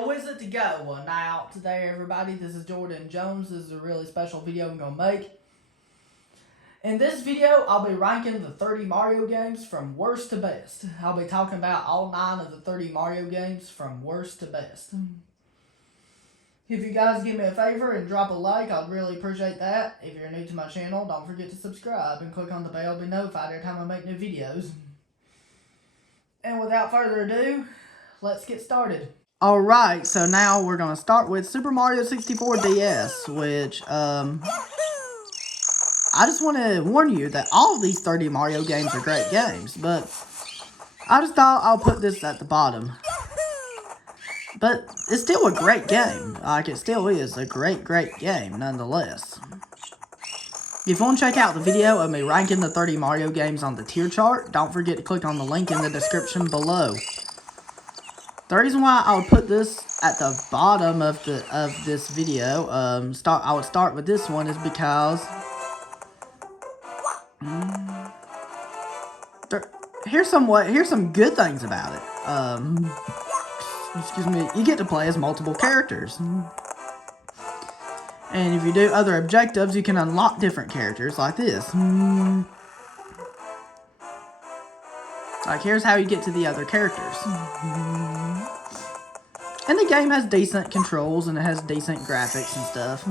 How is it to go? Well, now, today, everybody, this is Jordan Jones. This is a really special video I'm going to make. In this video, I'll be ranking the 30 Mario games from worst to best. I'll be talking about all 9 of the 30 Mario games from worst to best. If you guys give me a favor and drop a like, I'd really appreciate that. If you're new to my channel, don't forget to subscribe and click on the bell to be notified every time I make new videos. And without further ado, let's get started. Alright, so now we're going to start with Super Mario 64 DS, which, I just want to warn you that all of these 30 Mario games are great games, but I just thought I'll put this at the bottom. But it's still a great game. Like, it still is a great game, nonetheless. If you want to check out the video of me ranking the 30 Mario games on the tier chart, don't forget to click on the link in the description below. The reason why I would put this at the bottom of this video, I would start with this one, is because here's some good things about it. Excuse me, you get to play as multiple characters. And if you do other objectives, you can unlock different characters like this. Like, here's how you get to the other characters. And the game has decent controls, and it has decent graphics and stuff.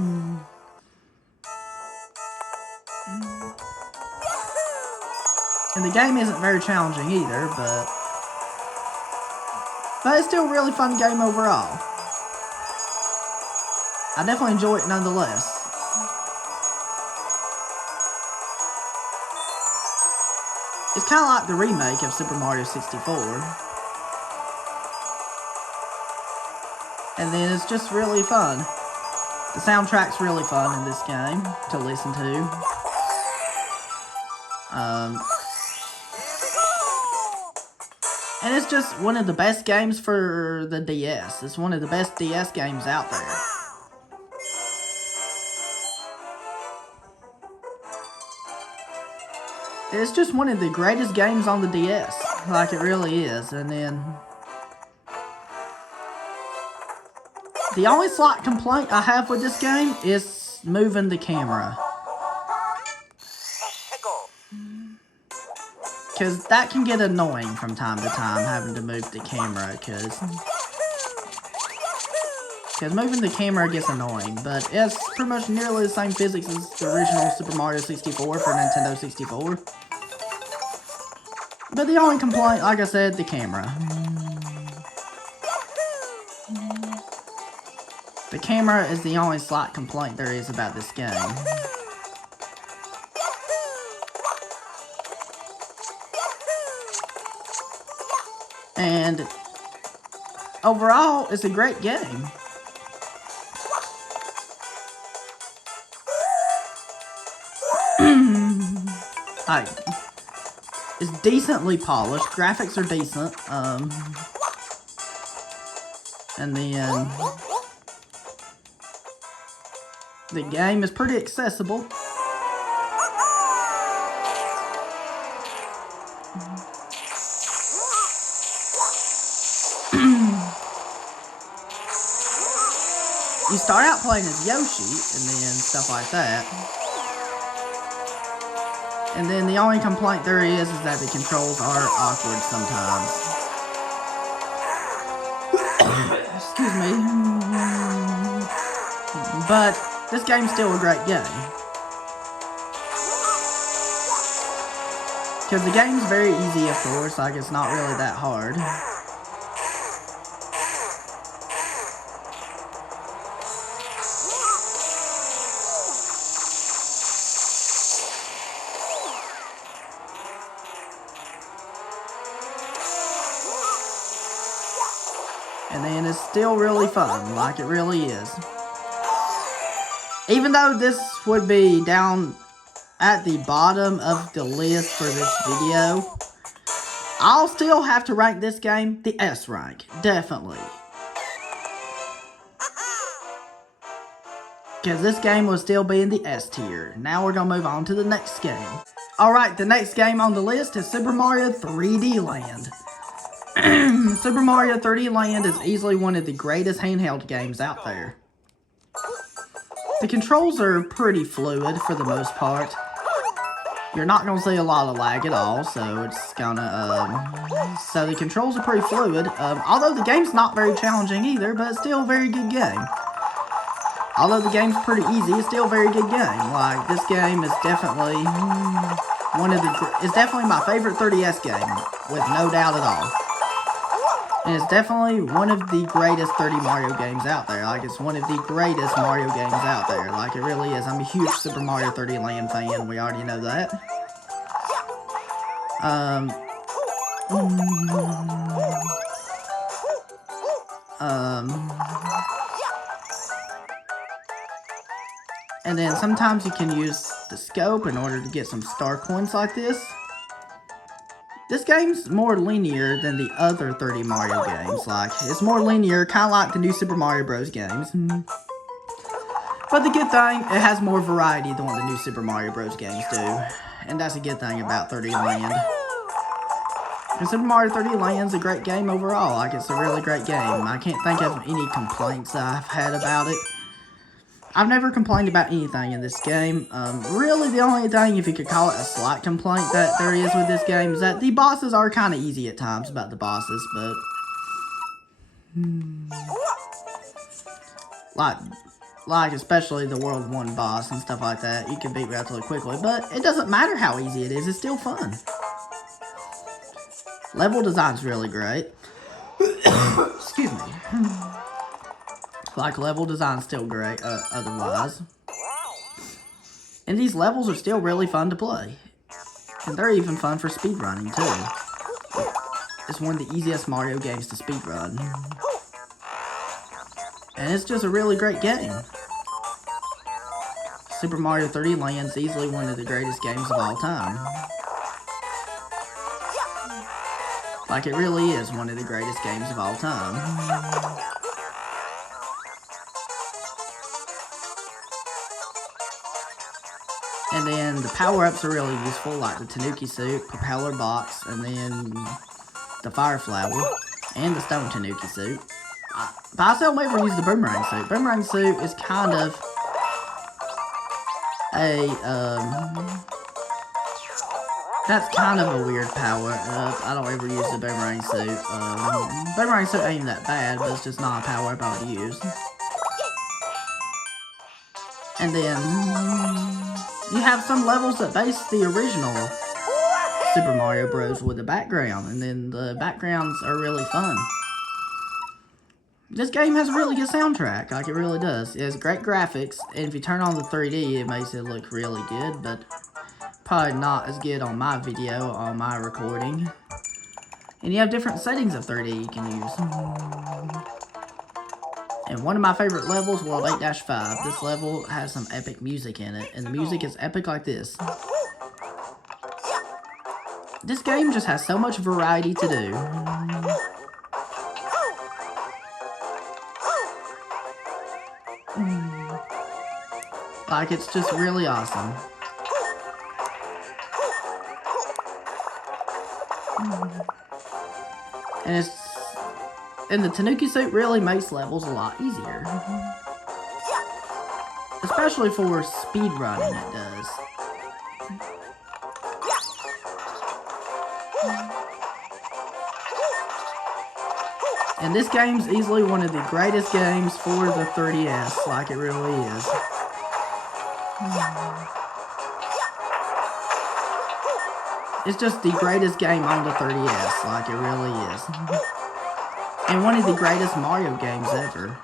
And the game isn't very challenging either, but it's still a really fun game overall. I definitely enjoy it nonetheless. It's kind of like the remake of Super Mario 64. And then it's just really fun. The soundtrack's really fun in this game to listen to. And it's just one of the best games for the DS. It's one of the best DS games out there. It's just one of the greatest games on the DS. Like, it really is. And then the only slight complaint I have with this game is moving the camera. Because that can get annoying from time to time, having to move the camera, because moving the camera gets annoying, but it's pretty much nearly the same physics as the original Super Mario 64 for Nintendo 64. But the only complaint, like I said, the camera. The camera is the only slight complaint there is about this game. And overall, it's a great game. It's decently polished. Graphics are decent. And then the game is pretty accessible. You start out playing as Yoshi, and then stuff like that. And then the only complaint there is that the controls are awkward sometimes. Excuse me. But this game's still a great game. Because the game's very easy, of course, like it's not really that hard. And then it's still really fun, like it really is. Even though this would be down at the bottom of the list for this video, I'll still have to rank this game the S rank, definitely. Because this game will still be in the S tier. Now we're going to move on to the next game. Alright, the next game on the list is Super Mario 3D Land. Super Mario 3D Land is easily one of the greatest handheld games out there. The controls are pretty fluid for the most part. You're not going to see a lot of lag at all, so it's gonna, so the controls are pretty fluid. Although the game's not very challenging either, but it's still a very good game. Although the game's pretty easy, it's still a very good game. Like, this game is definitely it's definitely my favorite 3DS game, with no doubt at all. And it's definitely one of the greatest 3D Mario games out there. Like, it's one of the greatest Mario games out there. Like, it really is. I'm a huge Super Mario 3D Land fan. We already know that. And then sometimes you can use the scope in order to get some star coins like this. This game's more linear than the other 3D Mario games. Like, it's more linear, kind of like the new Super Mario Bros. Games. But the good thing, it has more variety than what the new Super Mario Bros. Games do. And that's a good thing about 3D Land. And Super Mario 3D Land's a great game overall. Like, it's a really great game. I can't think of any complaints I've had about it. I've never complained about anything in this game. Really, the only thing, if you could call it a slight complaint that there is with this game, is that the bosses are kind of easy at times about the bosses, but... Like, especially the World 1 boss and stuff like that, you can beat relatively quickly, but it doesn't matter how easy it is, it's still fun. Level design's really great. Excuse me. Like, level design's still great, otherwise. And these levels are still really fun to play. And they're even fun for speedrunning, too. It's one of the easiest Mario games to speedrun. And it's just a really great game. Super Mario 3D Land is easily one of the greatest games of all time. Like, it really is one of the greatest games of all time. And then the power-ups are really useful, like the Tanuki Suit, Propeller Box, and then the Fire Flower, and the Stone Tanuki Suit. But I still never use the Boomerang Suit. Boomerang Suit is kind of that's kind of a weird power-up. I don't ever use the Boomerang Suit. Boomerang Suit ain't that bad, but it's just not a power-up I would use. And then... you have some levels that base the original Super Mario Bros. With the background, and then the backgrounds are really fun. This game has a really good soundtrack, like it really does. It has great graphics, and if you turn on the 3D, it makes it look really good, but probably not as good on my video, on my recording. And you have different settings of 3D you can use. And one of my favorite levels, World 8-5. This level has some epic music in it, and the music is epic like this. This game just has so much variety to do. Like, it's just really awesome. And the Tanuki Suit really makes levels a lot easier. Especially for speedrunning, it does. And this game's easily one of the greatest games for the 3DS, like it really is. It's just the greatest game on the 3DS, like it really is. And one of the greatest Mario games ever.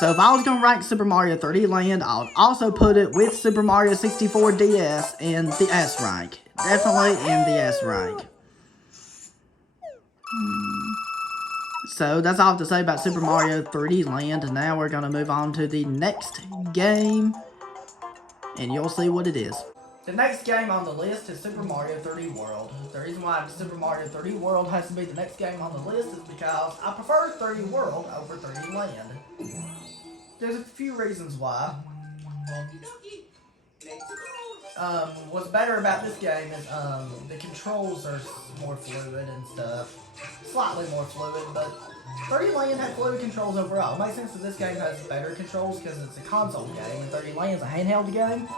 So if I was going to rank Super Mario 3D Land, I would also put it with Super Mario 64 DS in the S rank. Definitely in the S rank. So that's all I have to say about Super Mario 3D Land. And now we're going to move on to the next game. And you'll see what it is. The next game on the list is Super Mario 3D World. The reason why Super Mario 3D World has to be the next game on the list is because I prefer 3D World over 3D Land. There's a few reasons why. What's better about this game is the controls are more fluid and stuff. Slightly more fluid, but 30 Land had fluid controls overall. It makes sense that this game has better controls because it's a console game and 30 Land is a handheld game.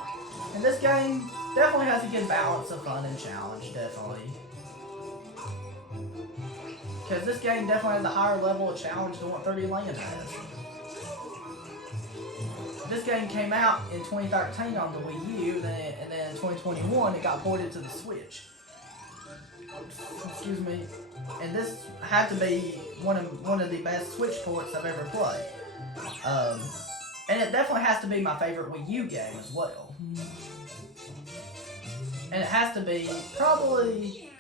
And this game definitely has a good balance of fun and challenge, definitely. Because this game definitely has a higher level of challenge than what 30 Land has. This game came out in 2013 on the Wii U, and then in 2021 it got ported to the Switch. Excuse me. And this had to be one of the best Switch ports I've ever played. And it definitely has to be my favorite Wii U game as well. And it has to be probably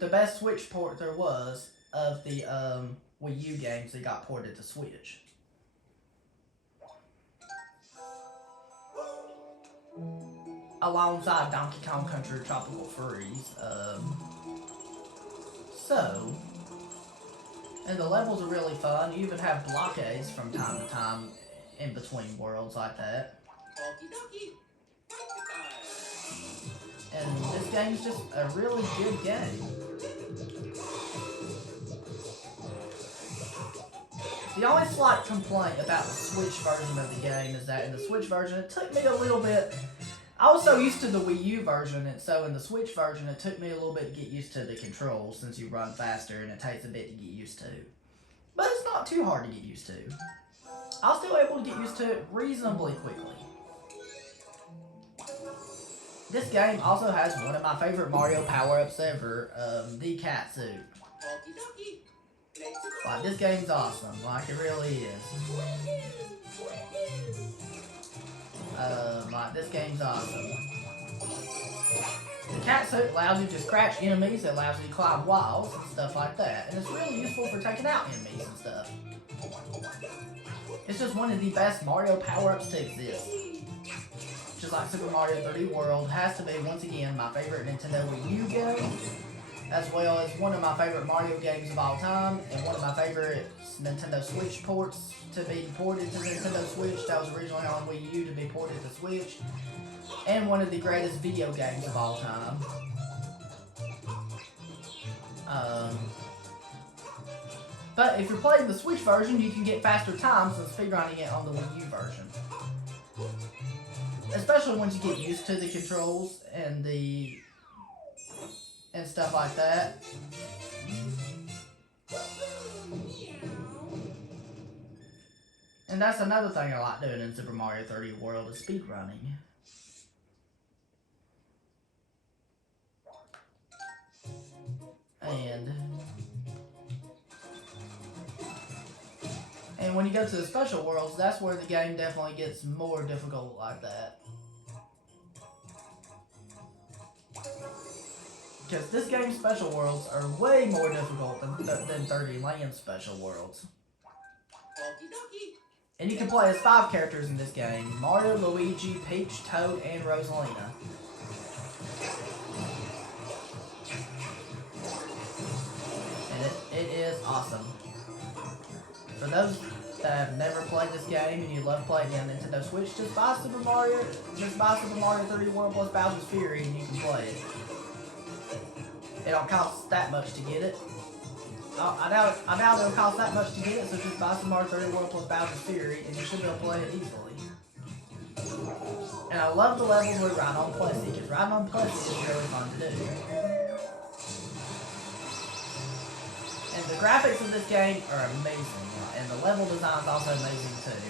the best Switch port there was of the Wii U games that got ported to Switch. Alongside Donkey Kong Country Tropical Freeze. And the levels are really fun. You even have blockades from time to time in between worlds like that. And this game is just a really good game. The only slight complaint about the Switch version of the game is that in the Switch version, it took me a little bit. I was so used to the Wii U version, and so in the Switch version, it took me a little bit to get used to the controls since you run faster and it takes a bit to get used to. But it's not too hard to get used to. I was still able to get used to it reasonably quickly. This game also has one of my favorite Mario power-ups ever, the cat suit. Like, this game's awesome, like, it really is. Like, this game's awesome. The cat suit allows you to scratch enemies, it allows you to climb walls and stuff like that. And it's really useful for taking out enemies and stuff. It's just one of the best Mario power-ups to exist. Just like Super Mario 3D World has to be, once again, my favorite Nintendo Wii U game, as well as one of my favorite Mario games of all time, and one of my favorite Nintendo Switch ports to be ported to Nintendo Switch that was originally on Wii U to be ported to Switch, and one of the greatest video games of all time. But if you're playing the Switch version, you can get faster times than speedrunning it on the Wii U version. Especially once you get used to the controls and stuff like that. And that's another thing I like doing in Super Mario 3D World is speedrunning. And when you go to the special worlds, that's where the game definitely gets more difficult like that. Because this game's special worlds are way more difficult than 30 Land special worlds. And you can play as 5 characters in this game: Mario, Luigi, Peach, Toad, and Rosalina. And it is awesome. For those that have never played this game and you love playing it on Nintendo Switch, just buy Super Mario 3D World plus Bowser's Fury and you can play it. It don't cost that much to get it. I doubt it'll cost that much to get it, so just buy Super Mario 3D World plus Bowser's Fury and you should be able to play it easily. And I love the levels where you ride on Plessie, because riding on Plessie is really fun to do. And the graphics of this game are amazing, and the level design is also amazing too.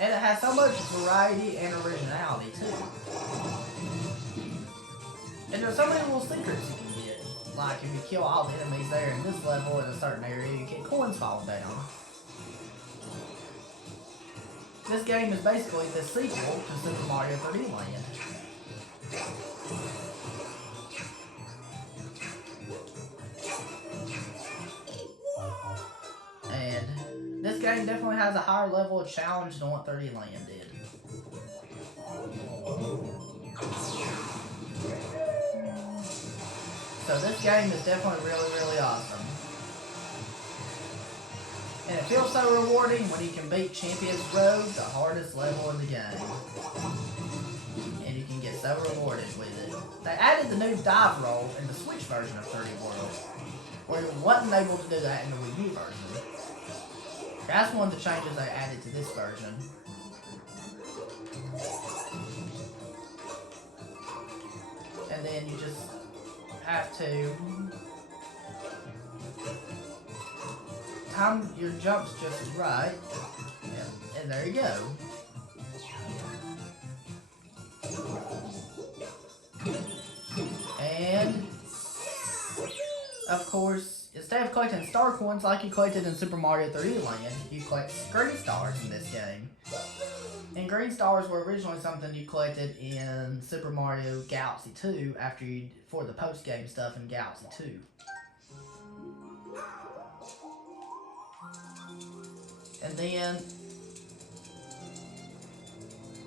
And it has so much variety and originality too. And there's so many little secrets you can get. Like if you kill all the enemies there in this level in a certain area, you get coins falling down. This game is basically the sequel to Super Mario 3D Land. And this game definitely has a higher level of challenge than what 30 Land did. So this game is definitely really, really awesome. And it feels so rewarding when you can beat Champion's Road, the hardest level in the game. And you can get so rewarded with it. They added the new dive roll in the Switch version of 3D World, where you wasn't able to do that in the Wii U version. That's one of the changes they added to this version. And then you just have to time your jumps just right. Yeah, and there you go. And of course, instead of collecting star coins like you collected in Super Mario 3D Land, you collect green stars in this game. And green stars were originally something you collected in Super Mario Galaxy 2 for the post-game stuff in Galaxy 2. And then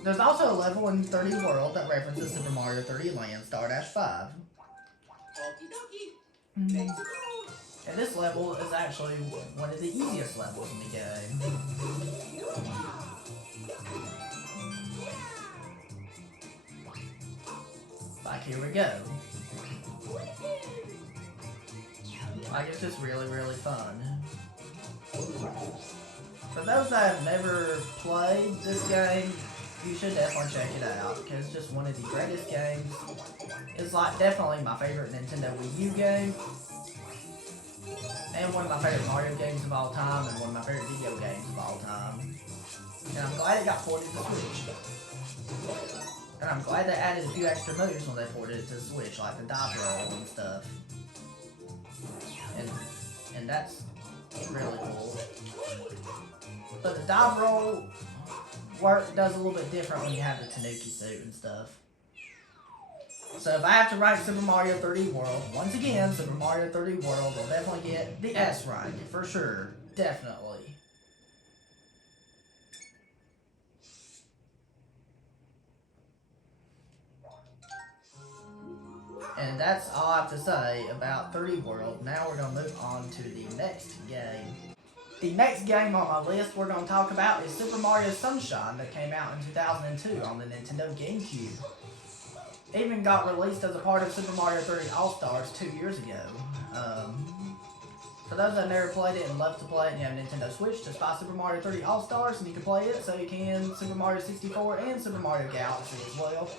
there's also a level in 3D World that references Super Mario 3D Land Star-Dash 5. And this level is actually one of the easiest levels in the game. Like, here we go. Like, it's just really, really fun. For those that have never played this game, you should definitely check it out, because it's just one of the greatest games. It's like definitely my favorite Nintendo Wii U game, and one of my favorite Mario games of all time, and one of my favorite video games of all time. And I'm glad it got ported to Switch. And I'm glad they added a few extra moves when they ported it to Switch, like the dive roll and stuff. And that's really cool. But the dive roll does a little bit different when you have the Tanuki suit and stuff. So if I have to rank Super Mario 3D World, once again, Super Mario 3D World will definitely get the S rank, for sure. Definitely. And that's all I have to say about 3D World. Now we're going to move on to the next game. The next game on my list we're going to talk about is Super Mario Sunshine that came out in 2002 on the Nintendo GameCube. It even got released as a part of Super Mario 3D All-Stars 2 years ago. For those that never played it and love to play it and you have a Nintendo Switch, just buy Super Mario 3D All-Stars and you can play it, so you can Super Mario 64 and Super Mario Galaxy as well.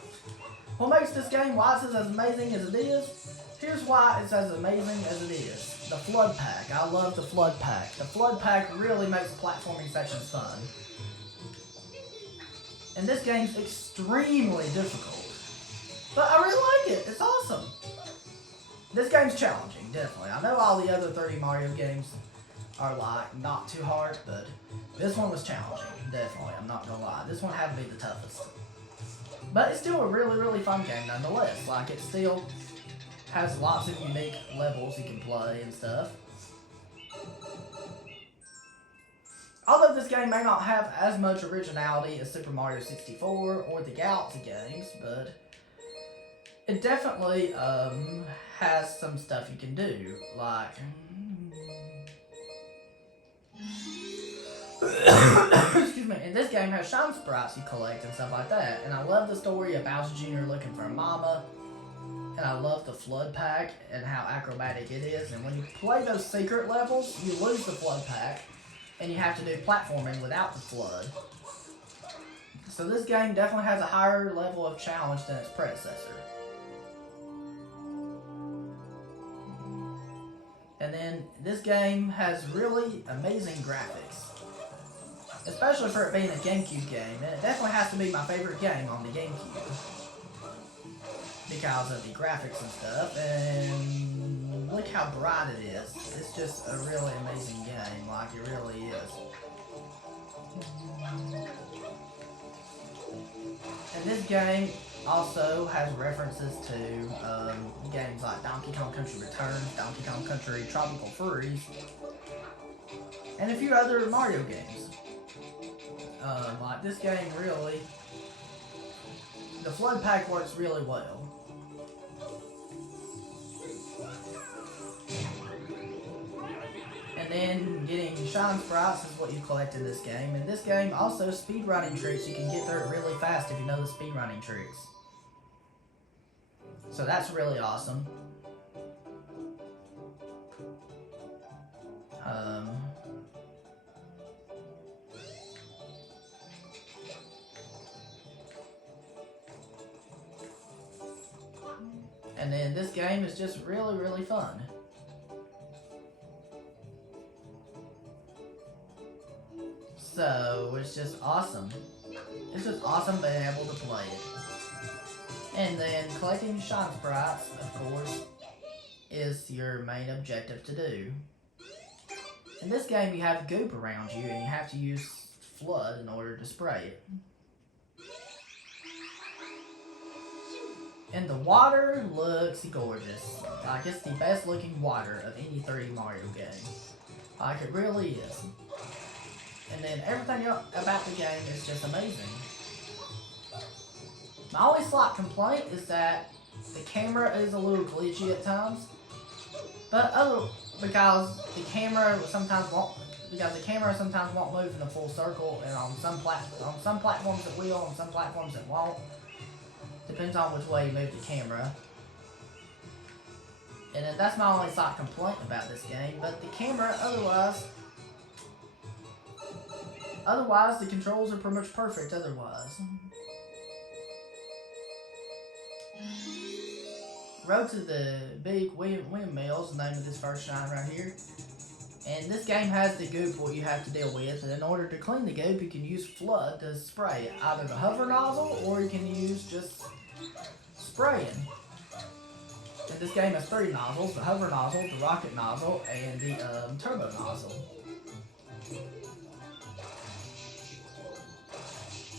What makes this game, why it's as amazing as it is? Here's why it's as amazing as it is. The Flood Pack. I love the Flood Pack. The Flood Pack really makes platforming sections fun. And this game's extremely difficult. But I really like it. It's awesome. This game's challenging, definitely. I know all the other 3D Mario games are like not too hard, but this one was challenging, definitely. I'm not gonna lie. This one had to be the toughest. But it's still a really, really fun game nonetheless. Like, it still has lots of unique levels you can play and stuff. Although this game may not have as much originality as Super Mario 64 or the Galaxy games, but it definitely has some stuff you can do, like excuse me, and this game has shine sprites you collect and stuff like that. And I love the story of Bowser Jr. looking for a mama. And I love the Flood Pack and how acrobatic it is. And when you play those secret levels, you lose the Flood Pack. And you have to do platforming without the Flood. So this game definitely has a higher level of challenge than its predecessor. And then this game has really amazing graphics. Especially for it being a GameCube game. And it definitely has to be my favorite game on the GameCube. Because of the graphics and stuff, and look how bright it is. It's just a really amazing game, like it really is. And this game also has references to games like Donkey Kong Country Returns, Donkey Kong Country Tropical Freeze, and a few other Mario games. Like this game really, the Flood Pack works really well. And then getting shine sprites is what you collect in this game. In this game, also speedrunning tricks. You can get through it really fast if you know the speedrunning tricks. So that's really awesome. And then this game is just really, really fun. So it's just awesome. It's just awesome being able to play it. And then collecting shine sprites, of course, is your main objective to do. In this game you have goop around you and you have to use flood in order to spray it. And the water looks gorgeous. Like, it's the best looking water of any 3D Mario game. Like, it really is. And then everything about the game is just amazing. My only slight complaint is that the camera is a little glitchy at times. But because the camera sometimes won't move in a full circle, and on some platforms it will, on some platforms it won't. Depends on which way you move the camera. And that's my only slight complaint about this game. But the camera, otherwise the controls are pretty much perfect otherwise. Road to the Big Windmill is the name of this first shine right here. And this game has the goop what you have to deal with, and in order to clean the goop you can use flood to spray it. Either the hover nozzle or you can use just spraying. And this game has 3 nozzles: the hover nozzle, the rocket nozzle, and the turbo nozzle.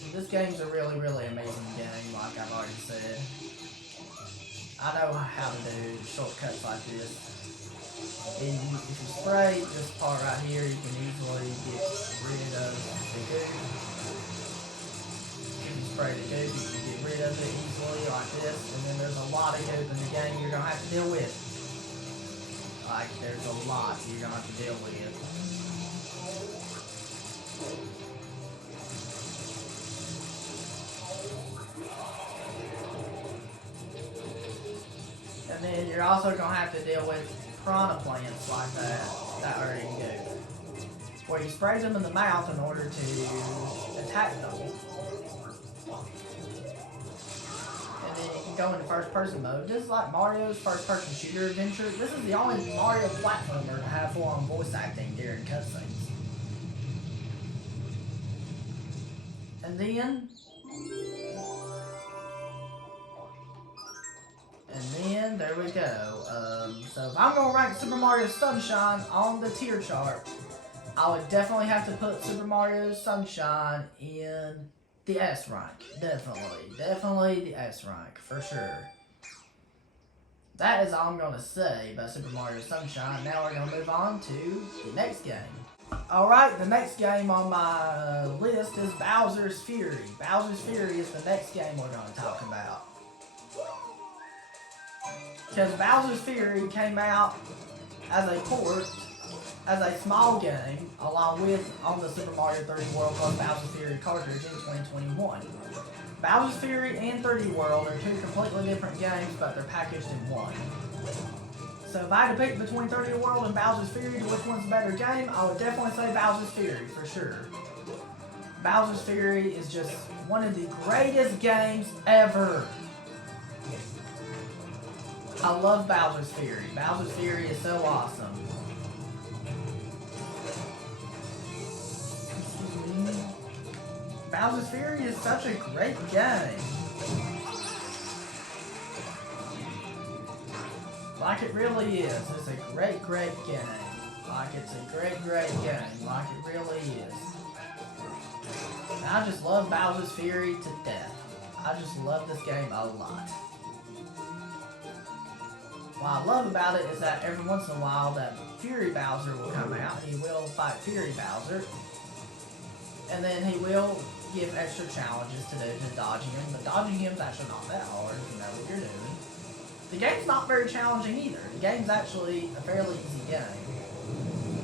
And this game's a really, really amazing game, like I've already said. I know how to do shortcuts like this. And if you spray this part right here, you can easily get rid of the goop. If you spray the goop, you can get rid of it easily like this. And then there's a lot of goop in the game you're going to have to deal with. Like, there's a lot you're going to have to deal with. And then you're also going to have to deal with piranha plants like that are in goop, where you spray them in the mouth in order to attack them. And then you can go into first person mode. This is like Mario's first person shooter adventure. This is the only Mario platformer to have full-on voice acting during cutscenes. And then there we go. So if I'm going to rank Super Mario Sunshine on the tier chart, I would definitely have to put Super Mario Sunshine in the S rank. Definitely the S rank, for sure. That is all I'm going to say about Super Mario Sunshine. Now we're going to move on to the next game. Alright, the next game on my list is Bowser's Fury. Bowser's Fury is the next game we're going to talk about. Because Bowser's Fury came out as a port, as a small game, along with on the Super Mario 3D World plus Bowser's Fury cartridge in 2021. Bowser's Fury and 3D World are 2 completely different games, but they're packaged in one. So if I had to pick between 3D World and Bowser's Fury to which one's a better game, I would definitely say Bowser's Fury, for sure. Bowser's Fury is just one of the greatest games ever. I love Bowser's Fury. Bowser's Fury is so awesome. Bowser's Fury is such a great game. Like, it really is. It's a great game. Like, it's a great game. Like, it really is. And I just love Bowser's Fury to death. I just love this game a lot. What I love about it is that every once in a while that Fury Bowser will come out. He will fight Fury Bowser. And then he will give extra challenges to do to dodging him. But dodging him is actually not that hard if you know what you're doing. The game's not very challenging either. The game's actually a fairly easy game.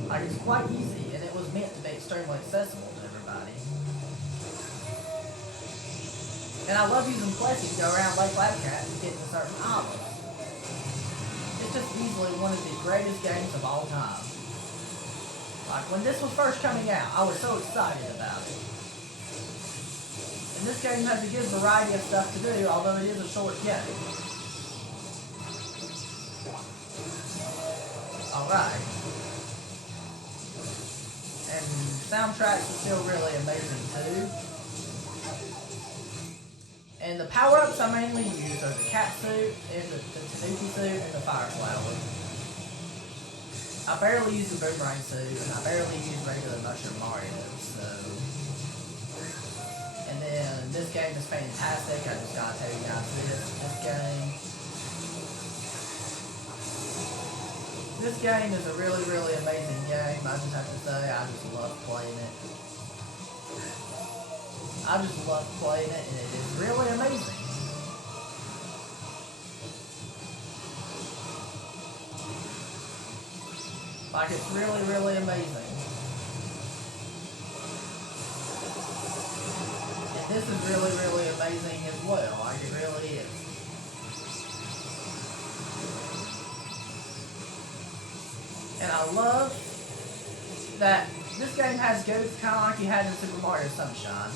Like, it's quite easy, and it was meant to be extremely accessible to everybody. And I love using Plessy to go around Lake Labcat and get to certain islands. It's just easily one of the greatest games of all time. Like, when this was first coming out, I was so excited about it. And this game has a good variety of stuff to do, although it is a short game. Alright. And soundtracks are still really amazing too. And the power-ups I mainly use are the cat suit, and the Tanuki suit, and the fire flower. I barely use the boomerang suit, and I barely use regular Mushroom Mario, so... And then, this game is fantastic, I just gotta tell you guys this game is a really, really amazing game, I just have to say, I just love playing it. I just love playing it, and it is really amazing. Like, it's really, really amazing. And this is really, really amazing as well. Like, it really is. And I love that this game has goats kind of like you had in Super Mario Sunshine.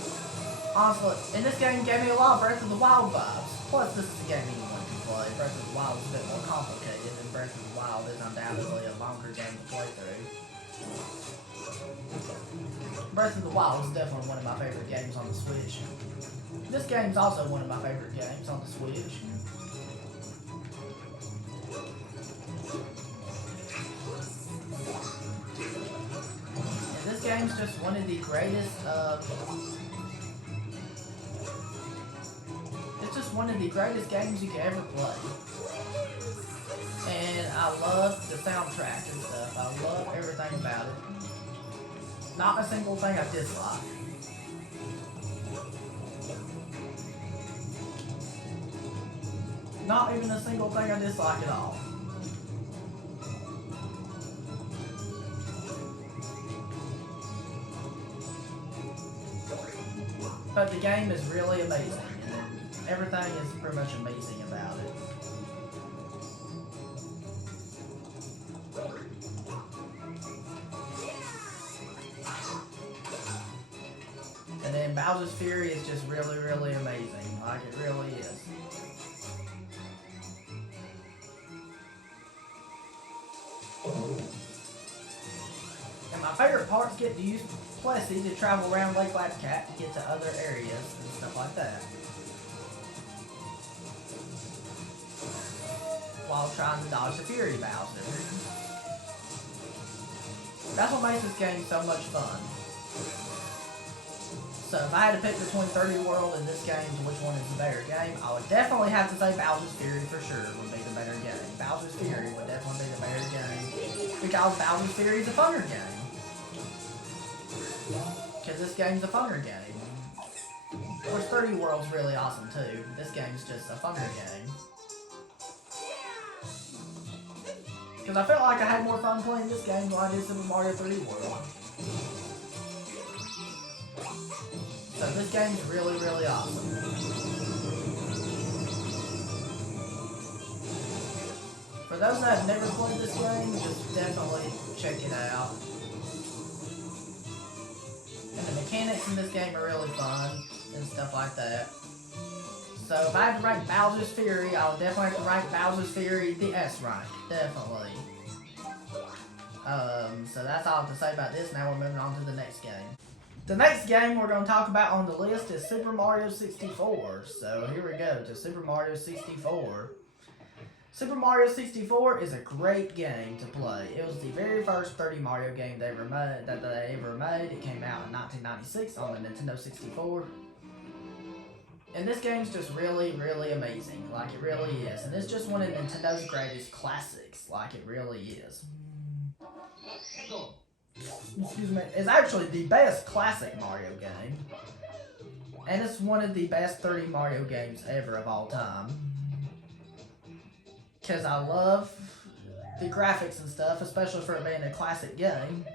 Honestly, and this game gave me a lot of Breath of the Wild vibes. Plus, this is a game anyone can play. Breath of the Wild is a bit more complicated, and Breath of the Wild is undoubtedly a longer game to play through. Breath of the Wild is definitely one of my favorite games on the Switch. This game's also one of my favorite games on the Switch. And this game's just one of the greatest, it's just one of the greatest games you could ever play. And I love the soundtrack and stuff. I love everything about it. Not a single thing I dislike. Not even a single thing I dislike at all. But the game is really amazing, and everything is pretty much amazing about it. And then Bowser's Fury is just really, really amazing. Like, it really is. And my favorite part is getting to use Plessy to travel around Lake Labcat to get to other areas and stuff like that. While trying to dodge the Fury Bowser. That's what makes this game so much fun. So if I had to pick between 3D World and this game to which one is the better game, I would definitely have to say Bowser's Fury for sure would be the better game. Bowser's Fury would definitely be the better game because Bowser's Fury is a funner game. Because this game's a funner game. Of course, 3D World's really awesome too. This game's just a funner game. Because I felt like I had more fun playing this game than I did Super Mario 3D World. So this game's really, really awesome. For those that have never played this game, just definitely check it out. And the mechanics in this game are really fun and stuff like that. So if I had to rank Bowser's Fury, I would definitely have to rank Bowser's Fury the S rank. Definitely. So that's all I have to say about this. Now we're moving on to the next game. The next game we're going to talk about on the list is Super Mario 64. So here we go to Super Mario 64. Super Mario 64 is a great game to play. It was the very first 3D Mario game they ever made. It came out in 1996 on the Nintendo 64. And this game's just really, really amazing. Like, it really is. And it's just one of Nintendo's greatest classics. Like, it really is. Excuse me. It's actually the best classic Mario game. And it's one of the best 3D Mario games ever of all time. Because I love the graphics and stuff, especially for it being a classic game.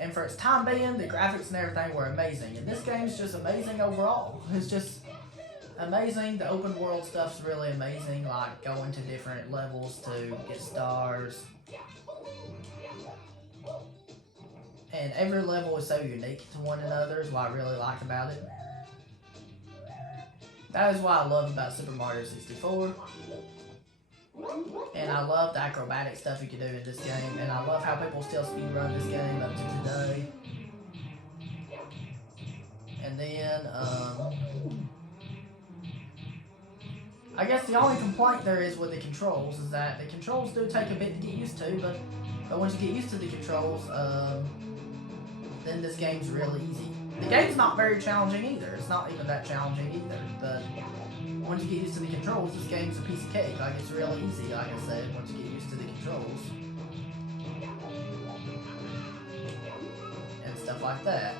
And for its time being, the graphics and everything were amazing. And this game's just amazing overall. It's just amazing. The open world stuff's really amazing, like going to different levels to get stars. And every level is so unique to one another, is what I really like about it. That is what I love about Super Mario 64. And I love the acrobatic stuff you can do in this game. And I love how people still speedrun this game up to today. And then, I guess the only complaint there is with the controls is that the controls do take a bit to get used to, but once you get used to the controls, then this game's really easy. The game's not very challenging either. It's not even that challenging either, but once you get used to the controls, this game's a piece of cake. Like, it's really easy, like I said, once you get used to the controls. And stuff like that.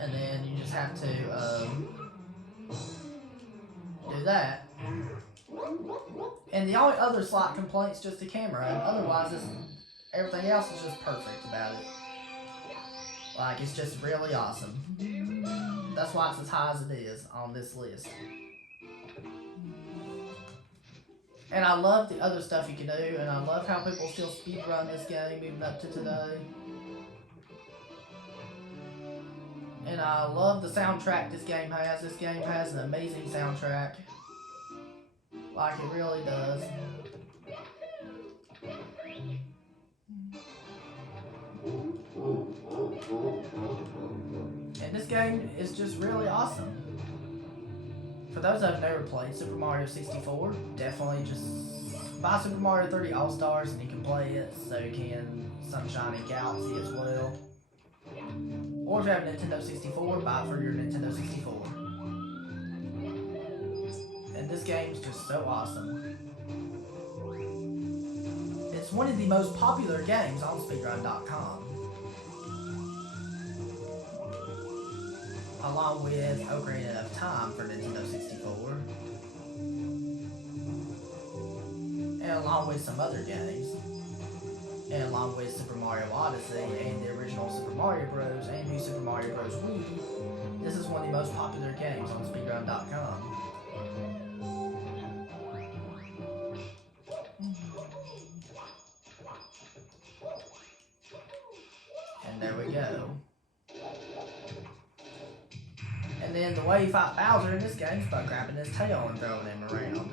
And then you just have to do that. And the only other slight complaint's just the camera, and otherwise everything else is just perfect about it. Like, it's just really awesome. That's why it's as high as it is on this list. And I love the other stuff you can do, and I love how people still speedrun this game even up to today. And I love the soundtrack this game has. This game has an amazing soundtrack. Like, it really does. And this game is just really awesome. For those that have never played Super Mario 64, definitely just buy Super Mario 3D All-Stars and you can play it, so you can Sunshine and Galaxy as well. Or if you have a Nintendo 64, buy it for your Nintendo 64. And this game's just so awesome. It's one of the most popular games on speedrun.com. Along with Ocarina of Time for Nintendo 64. And along with some other games. And along with Super Mario Odyssey and the original Super Mario Bros. And New Super Mario Bros. Wii, this is one of the most popular games on speedrun.com. And there we go. And then the way you fight Bowser in this game is by grabbing his tail and throwing him around.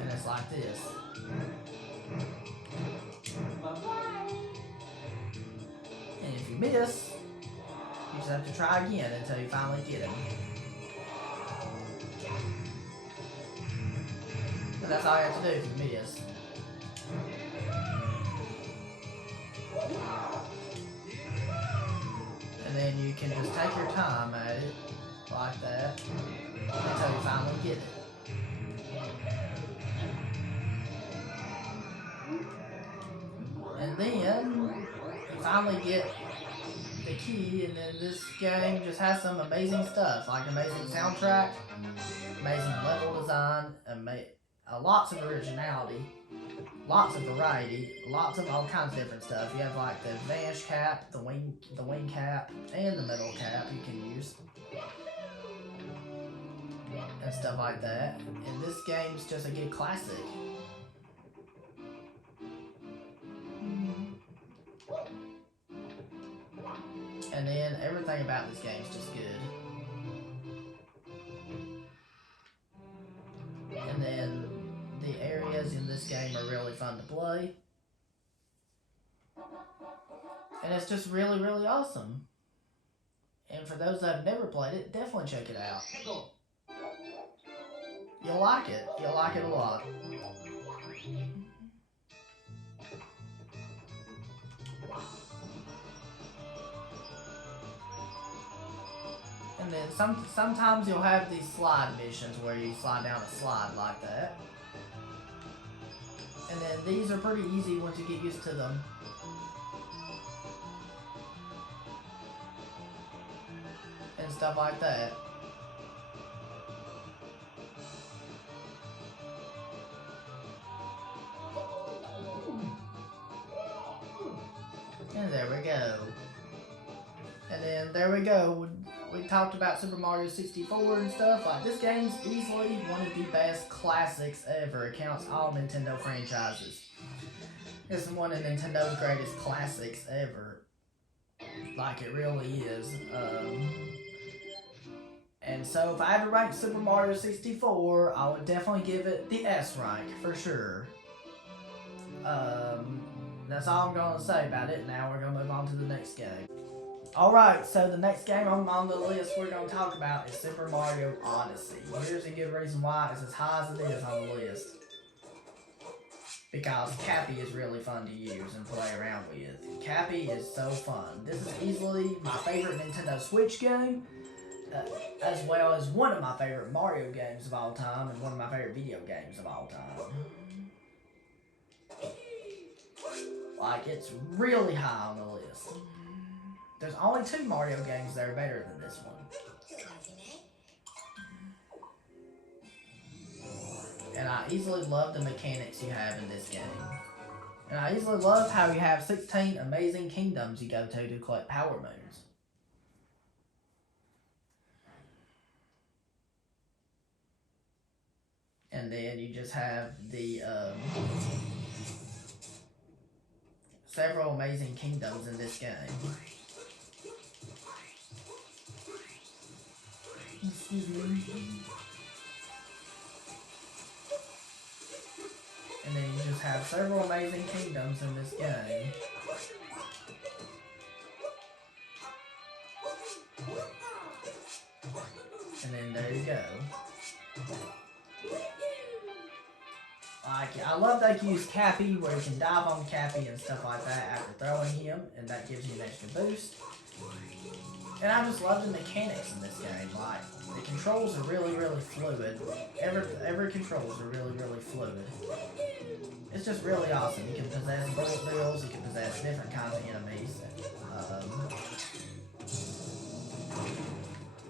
And it's like this. And if you miss, you just have to try again until you finally get him. And that's all you have to do if you miss. And then you can just take your time at it, like that, until you finally get it. And then you finally get the key, and then this game just has some amazing stuff, like amazing soundtrack, amazing level design, lots of originality, lots of variety, lots of all kinds of different stuff. You have like the vanish cap, the wing cap, and the metal cap you can use. And stuff like that. And this game's just a good classic. And then everything about this game is just good. And then the areas in this game are really fun to play. And it's just really, really awesome. And for those that have never played it, definitely check it out. You'll like it. You'll like it a lot. And then sometimes you'll have these slide missions where you slide down a slide like that. And then these are pretty easy once you get used to them. And stuff like that. And there we go. And then there we go. We talked about Super Mario 64 and stuff. Like, this game's easily one of the best classics ever. It counts all Nintendo franchises. It's one of Nintendo's greatest classics ever. Like, it really is. And so if I had to rank Super Mario 64, I would definitely give it the S rank, for sure. That's all I'm going to say about it. Now we're going to move on to the next game. Alright, so the next game on the list we're going to talk about is Super Mario Odyssey. Here's a good reason why it's as high as it is on the list. Because Cappy is really fun to use and play around with. Cappy is so fun. This is easily my favorite Nintendo Switch game, as well as one of my favorite Mario games of all time and one of my favorite video games of all time. Like, it's really high on the list. There's only 2 Mario games that are better than this one. And I easily love the mechanics you have in this game. And I easily love how you have 16 amazing kingdoms you go to collect Power Moons. And then you just have the several amazing kingdoms in this game. Excuse me. And then you just have several amazing kingdoms in this game. And then there you go. Like, I love that you use Cappy, where you can dive on Cappy and stuff like that after throwing him, and that gives you an extra boost. And I just love the mechanics in this game. Like, the controls are really, really fluid. Every controls are really, really fluid. It's just really awesome. You can possess bullet bills, you can possess different kinds of enemies.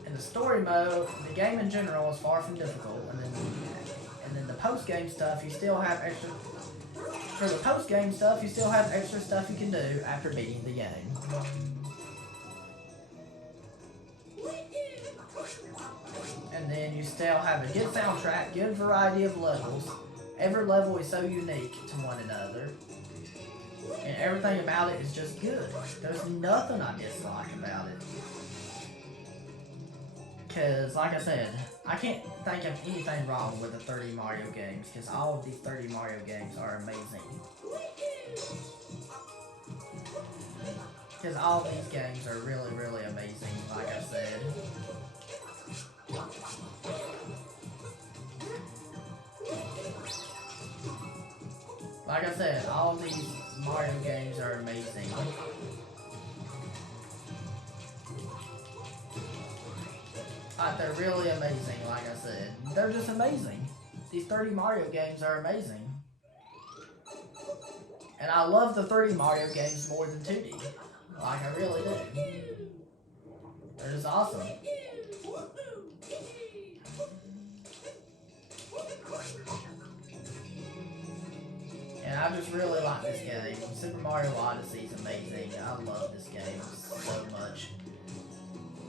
In the story mode, the game in general is far from difficult, and then the post-game stuff, you still have extra. For the post-game stuff, you still have extra stuff you can do after beating the game. And then you still have a good soundtrack, good variety of levels. Every level is so unique to one another. And everything about it is just good. There's nothing I dislike about it. Because, like I said, I can't think of anything wrong with the 30 Mario games, because all of these 30 Mario games are amazing. Because all of these games are really, really amazing, like I said. Like I said, all of these Mario games are amazing. Like, they're really amazing, like I said. They're just amazing. These 30 Mario games are amazing. And I love the 30 Mario games more than 2D. Like, I really do. They're just awesome. And I just really like this game. Super Mario Odyssey is amazing. I love this game so much.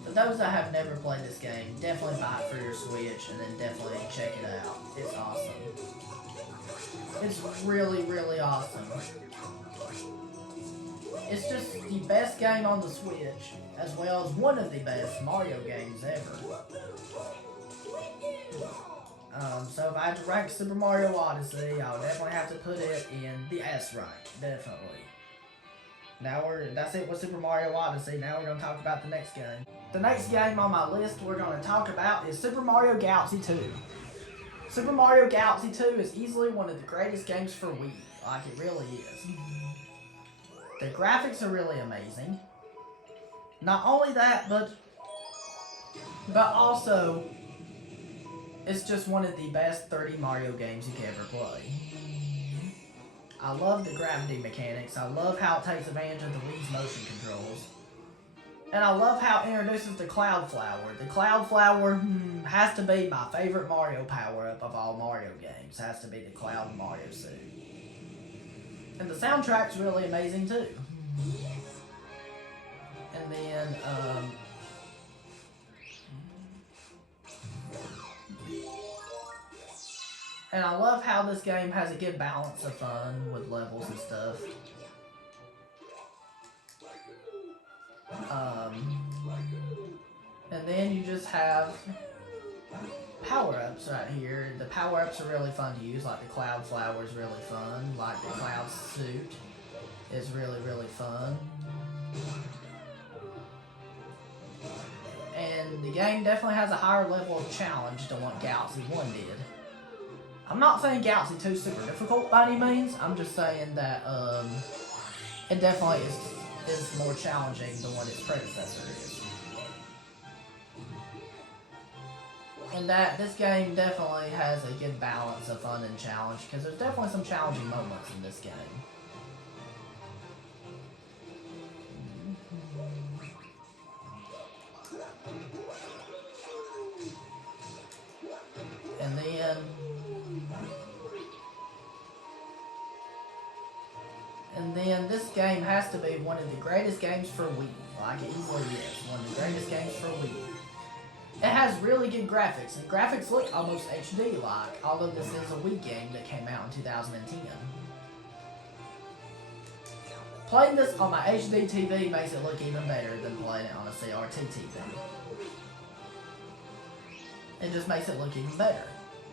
For those that have never played this game, definitely buy it for your Switch and then definitely check it out. It's awesome. It's really, really awesome. It's just the best game on the Switch, as well as one of the best Mario games ever. So if I had to rank Super Mario Odyssey, I would definitely have to put it in the S rank, definitely. Now that's it with Super Mario Odyssey. Now we're going to talk about the next game. The next game on my list we're going to talk about is Super Mario Galaxy 2. Super Mario Galaxy 2 is easily one of the greatest games for Wii. Like, it really is. The graphics are really amazing. Not only that, but also, it's just one of the best 30 Mario games you can ever play. I love the gravity mechanics. I love how it takes advantage of the Wii's motion controls. And I love how it introduces the Cloud Flower. The Cloud Flower has to be my favorite Mario power-up of all Mario games. Has to be the Cloud Mario suit. And the soundtrack's really amazing too. And then, and I love how this game has a good balance of fun with levels and stuff. And then you just have power-ups right here. The power-ups are really fun to use, like the Cloud Flower is really fun, like the Cloud Suit is really, really fun. And the game definitely has a higher level of challenge than what Galaxy 1 did. I'm not saying Galaxy 2 is super difficult by any means, I'm just saying that it definitely is more challenging than what its predecessor is. And that this game definitely has a good balance of fun and challenge, because there's definitely some challenging moments in this game. And then this game has to be one of the greatest games for Wii. Like, it easily is one of the greatest games for Wii. It has really good graphics, and graphics look almost HD-like, although this is a Wii game that came out in 2010. Playing this on my HD TV makes it look even better than playing it on a CRT TV. It just makes it look even better,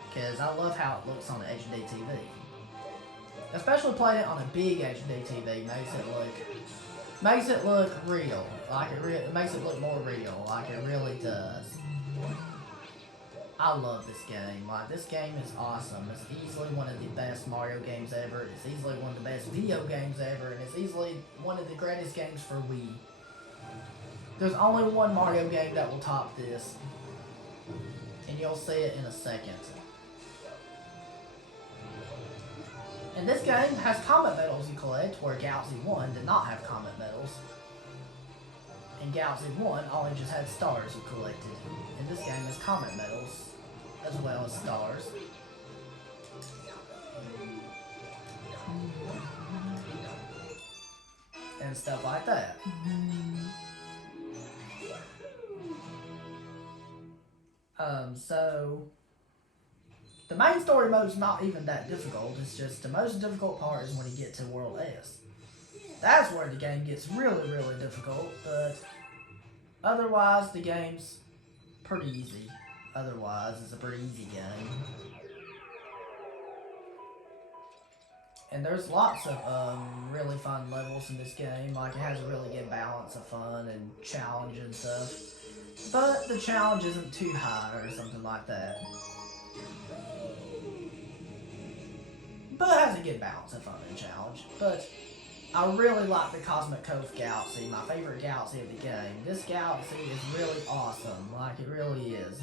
because I love how it looks on an HD TV. Especially playing it on a big HD TV makes it look real, like it makes it look more real, like it really does. I love this game. Like, this game is awesome. It's easily one of the best Mario games ever. It's easily one of the best video games ever, and it's easily one of the greatest games for Wii. There's only one Mario game that will top this, and you'll see it in a second. And this game has Comet Medals you collect, where Galaxy 1 did not have Comet Medals. And Galaxy 1 only just had stars you collected. And this game has Comet Medals, as well as stars. And stuff like that. So the main story mode is not even that difficult. It's just the most difficult part is when you get to World S. That's where the game gets really, really difficult, but otherwise the game's pretty easy. Otherwise, it's a pretty easy game. And there's lots of really fun levels in this game. Like, it has a really good balance of fun and challenge and stuff. But the challenge isn't too high or something like that. But it has a good balance of fun and challenge. But I really like the Cosmic Cove Galaxy, my favorite galaxy of the game. This galaxy is really awesome, like it really is.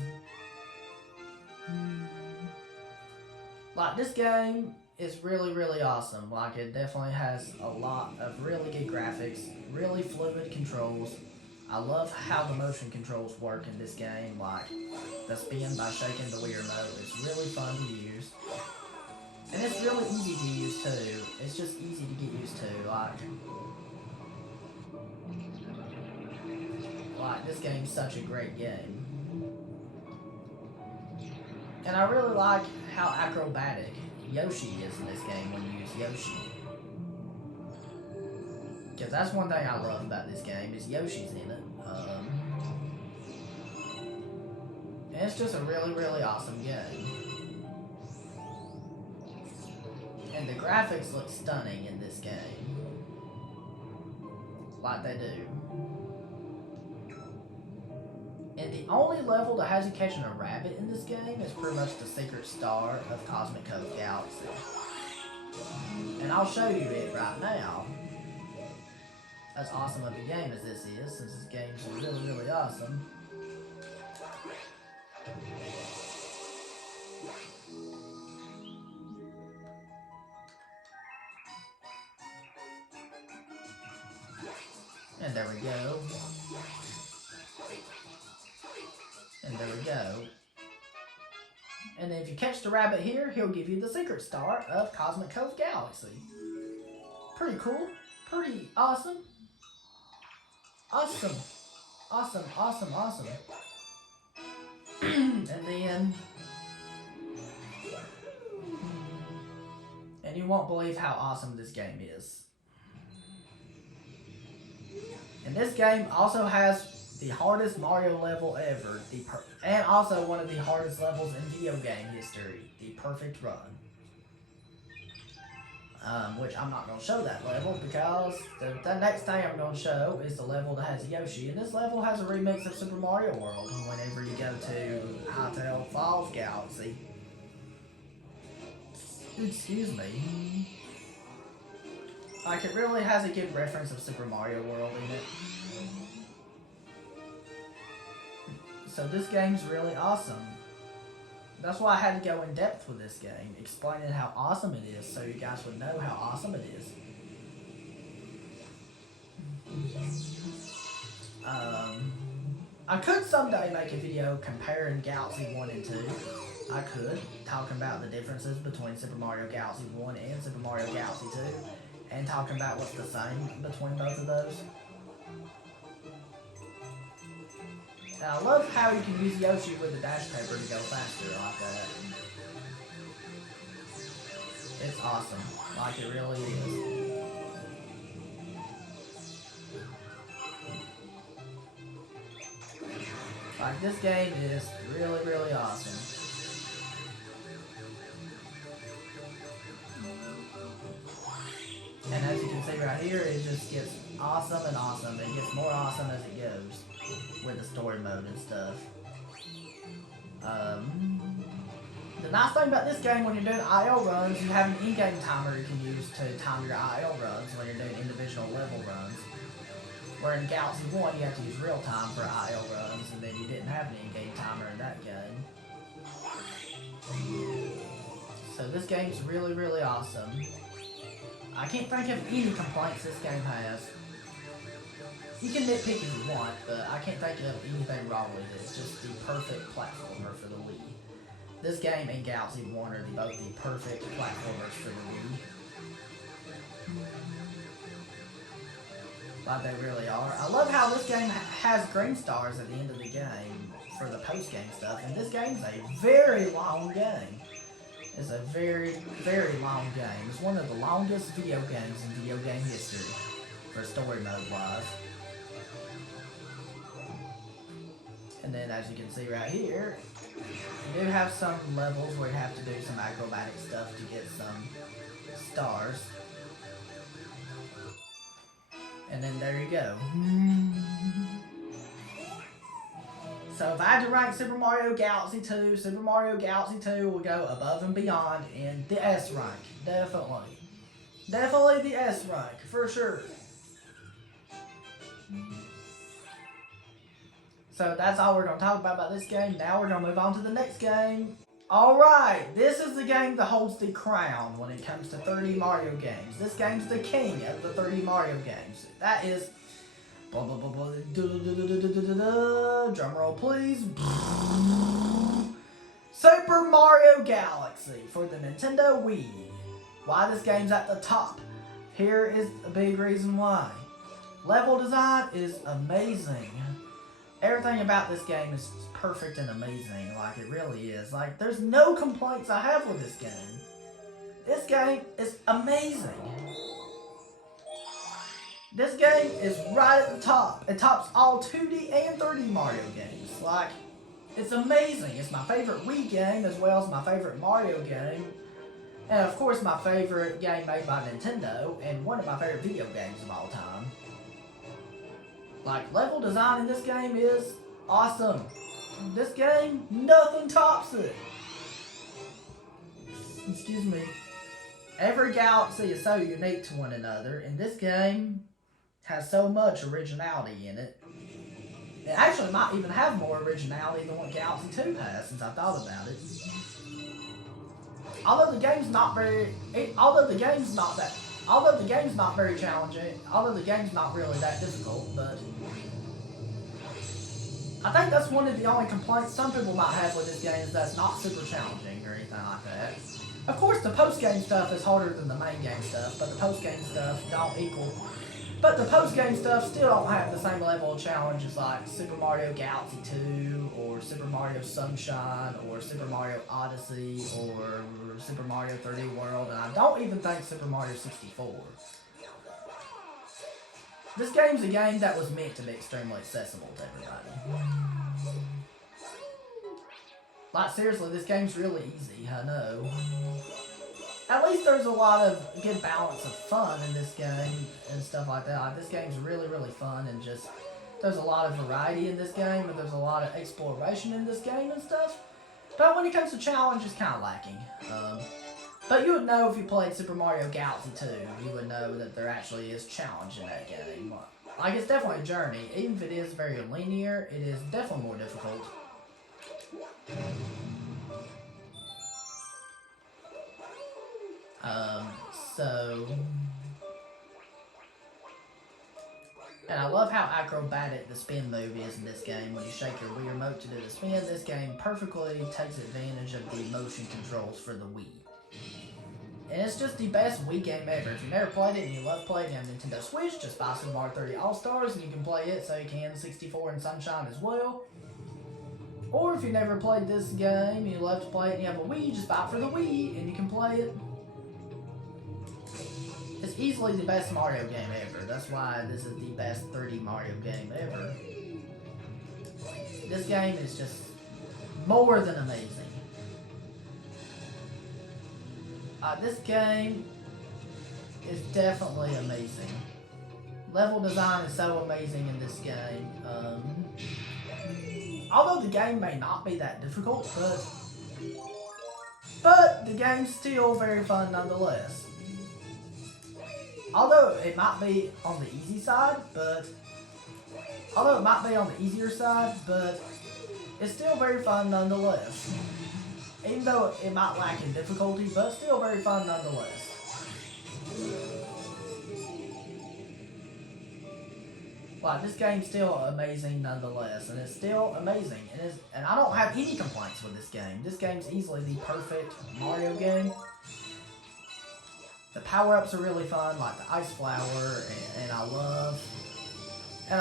Like, this game is really, really awesome. Like, it definitely has a lot of really good graphics, really fluid controls. I love how the motion controls work in this game, like the spin by shaking the Wii remote is really fun to use. And it's really easy to use too. It's just easy to get used to. Like this game's such a great game. And I really like how acrobatic Yoshi is in this game when you use Yoshi. Because that's one thing I love about this game is Yoshi's in it. And it's just a really, really awesome game. And the graphics look stunning in this game. Like they do. And the only level that has you catching a rabbit in this game is pretty much the secret star of Cosmic Cove Galaxy. And I'll show you it right now. As awesome of a game as this is, since this game is really, really awesome. And there we go. And there we go. And then if you catch the rabbit here, he'll give you the secret star of Cosmic Cove Galaxy. Pretty cool. Pretty awesome. Awesome. Awesome, awesome, awesome. And then... And you won't believe how awesome this game is. And this game also has the hardest Mario level ever, and also one of the hardest levels in video game history, the Perfect Run. Which I'm not going to show that level because the next thing I'm going to show is the level that has Yoshi. And this level has a remix of Super Mario World whenever you go to Hytale Falls Galaxy. Excuse me. Like, it really has a good reference of Super Mario World in it. So this game's really awesome. That's why I had to go in depth with this game, explaining how awesome it is so you guys would know how awesome it is. I could someday make a video comparing Galaxy 1 and 2. I could, talking about the differences between Super Mario Galaxy 1 and Super Mario Galaxy 2, and talking about what's the same between both of those. And I love how you can use Yoshi with the dash paper to go faster like that. It's awesome, like it really is. Like, this game is really, really awesome. And as you can see right here, it just gets awesome and awesome. It gets more awesome as it goes with the story mode and stuff. The nice thing about this game, when you're doing IL runs, you have an in-game timer you can use to time your IL runs when you're doing individual level runs. Where in Galaxy 1, you have to use real time for IL runs, and then you didn't have an in-game timer in that game. So this game's really, really awesome. I can't think of any complaints this game has. You can nitpick if you want, but I can't think of anything wrong with it. It's just the perfect platformer for the Wii. This game and Galaxy 1 are both the perfect platformers for the Wii. Like, they really are. I love how this game has green stars at the end of the game for the post-game stuff, and this game's a very long game. It's a very, very long game. It's one of the longest video games in video game history for story mode wise. And then as you can see right here, you do have some levels where you have to do some acrobatic stuff to get some stars. And then there you go. So if I had to rank Super Mario Galaxy 2, Super Mario Galaxy 2 will go above and beyond in the S rank. Definitely. Definitely the S rank, for sure. So that's all we're going to talk about this game. Now we're going to move on to the next game. Alright, this is the game that holds the crown when it comes to 30 Mario games. This game's the king of the 30 Mario games. That is... Blah, blah, blah, blah, drum roll, please. Super Mario Galaxy for the Nintendo Wii. Why this game's at the top? Here is a big reason why. Level design is amazing. Everything about this game is perfect and amazing, like it really is. Like, there's no complaints I have with this game. This game is amazing. This game is right at the top. It tops all 2D and 3D Mario games. Like, it's amazing. It's my favorite Wii game as well as my favorite Mario game. And of course my favorite game made by Nintendo and one of my favorite video games of all time. Like, level design in this game is awesome. This game, nothing tops it. Excuse me. Every galaxy is so unique to one another, and this game has so much originality in it. It actually might even have more originality than what Galaxy 2 has, since I thought about it. Although the game's not very challenging, although the game's not really that difficult, but I think that's one of the only complaints some people might have with this game is that it's not super challenging or anything like that. Of course, the post-game stuff is harder than the main game stuff, but the post-game stuff don't equal But the post-game stuff still don't have the same level of challenge as like Super Mario Galaxy 2 or Super Mario Sunshine or Super Mario Odyssey or Super Mario 3D World, and I don't even think Super Mario 64. This game's a game that was meant to be extremely accessible to everybody. Like, seriously, this game's really easy, I know. At least there's a lot of good balance of fun in this game and stuff like that. Like, this game's really, really fun, and just there's a lot of variety in this game, and there's a lot of exploration in this game and stuff. But when it comes to challenge, it's kind of lacking. But you would know if you played Super Mario Galaxy 2, you would know that there actually is challenge in that game. Like, it's definitely a journey. Even if it is very linear, it is definitely more difficult. And I love how acrobatic the spin move is in this game. When you shake your Wii remote to do the spin, this game perfectly takes advantage of the motion controls for the Wii. And it's just the best Wii game ever. If you've never played it and you love playing it on Nintendo Switch, just buy Super Mario 3D All-Stars and you can play it, so you can 64 and Sunshine as well. Or if you've never played this game and you love to play it and you have a Wii, just buy it for the Wii and you can play it. It's easily the best Mario game ever. That's why this is the best 3D Mario game ever. This game is just more than amazing. This game is definitely amazing. Level design is so amazing in this game. Although the game may not be that difficult, but the game's still very fun nonetheless. Although it might be on the easy side, but it's still very fun nonetheless. Even though it might lack in difficulty, but still very fun nonetheless. Like, this game's still amazing nonetheless, and it's still amazing, and I don't have any complaints with this game. This game's easily the perfect Mario game. The power-ups are really fun, like the Ice Flower, and I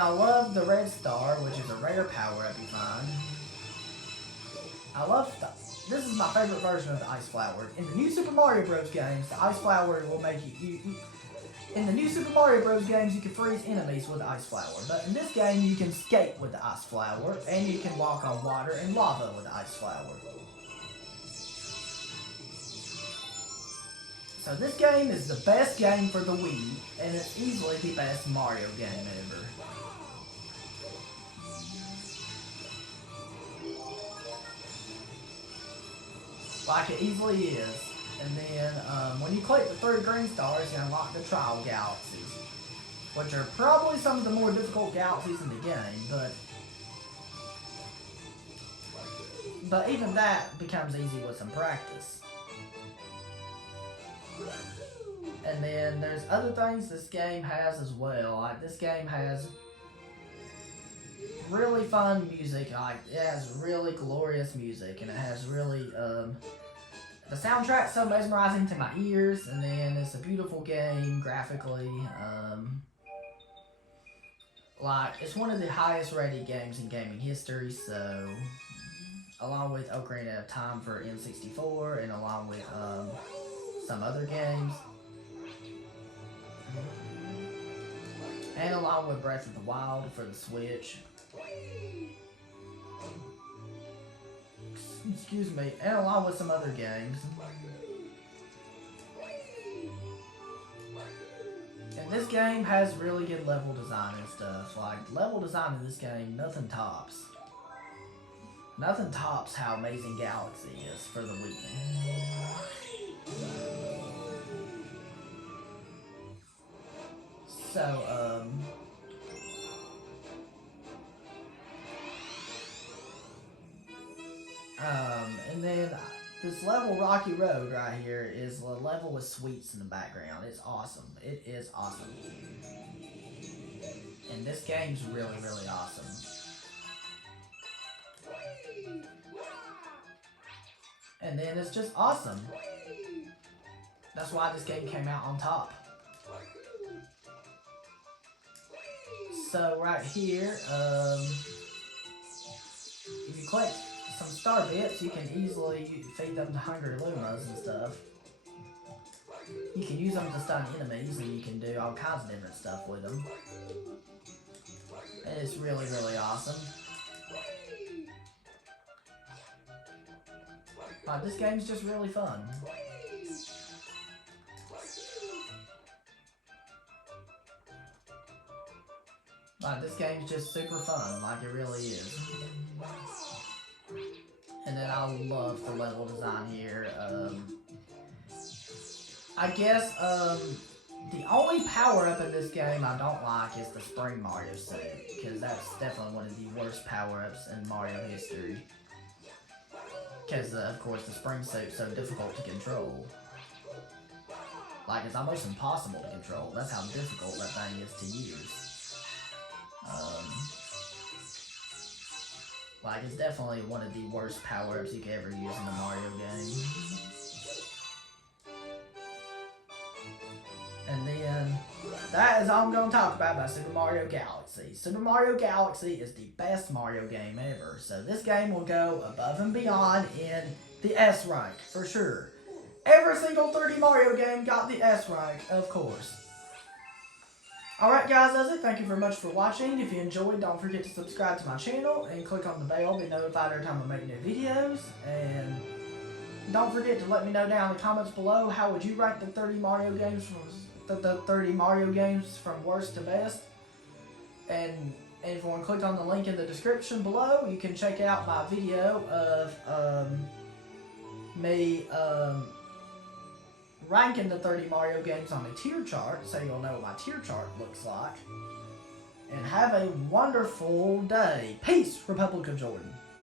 love the Red Star, which is a rare power-up you find. This is my favorite version of the Ice Flower. In the new Super Mario Bros. Games, the Ice Flower will make in the new Super Mario Bros. Games, you can freeze enemies with the Ice Flower. But in this game, you can skate with the Ice Flower, and you can walk on water and lava with the Ice Flower. So this game is the best game for the Wii, and it's easily the best Mario game ever. Like, it easily is. And then, when you collect the 3 green stars, you unlock the trial galaxies, which are probably some of the more difficult galaxies in the game, but even that becomes easy with some practice. And then there's other things this game has as well. Like, this game has really fun music. Like, it has really glorious music, and it has really the soundtrack's so mesmerizing to my ears, and then it's a beautiful game graphically. Like, it's one of the highest rated games in gaming history, so along with Ocarina of Time for N64, and along with some other games, and along with Breath of the Wild for the Switch. Excuse me, and along with some other games. And this game has really good level design and stuff. Like, level design in this game, nothing tops. Nothing tops how amazing Galaxy is for the Wii. So, and then this level Rocky Road right here is a level with sweets in the background. It's awesome. It is awesome. And this game's really, really awesome. And then it's just awesome. That's why this game came out on top. So right here, if you collect some star bits, you can easily feed them to hungry Lumas and stuff. You can use them to stun enemies, and you can do all kinds of different stuff with them. And it's really, really awesome. This game's just really fun. This game's just super fun, like it really is. And then I love the level design here. I guess the only power-up in this game I don't like is the Spring Mario suit, because that's definitely one of the worst power-ups in Mario history. Because, of course, the Spring suit's so difficult to control. Like, it's almost impossible to control. That's how difficult that thing is to use. Like, it's definitely one of the worst power-ups you could ever use in a Mario game. And then, that is all I'm going to talk about Super Mario Galaxy. Super Mario Galaxy is the best Mario game ever. So this game will go above and beyond in the S rank, for sure. Every single 3D Mario game got the S rank, of course. Alright guys, that's it. Thank you very much for watching. If you enjoyed, don't forget to subscribe to my channel and click on the bell to be notified every time I make new videos. And don't forget to let me know down in the comments below, how would you rank the 30 Mario games from the 30 Mario games from worst to best. And if you want to click on the link in the description below, you can check out my video of me ranking the 30 Mario games on a tier chart, so you'll know what my tier chart looks like. And have a wonderful day. Peace, Republic of Jordan.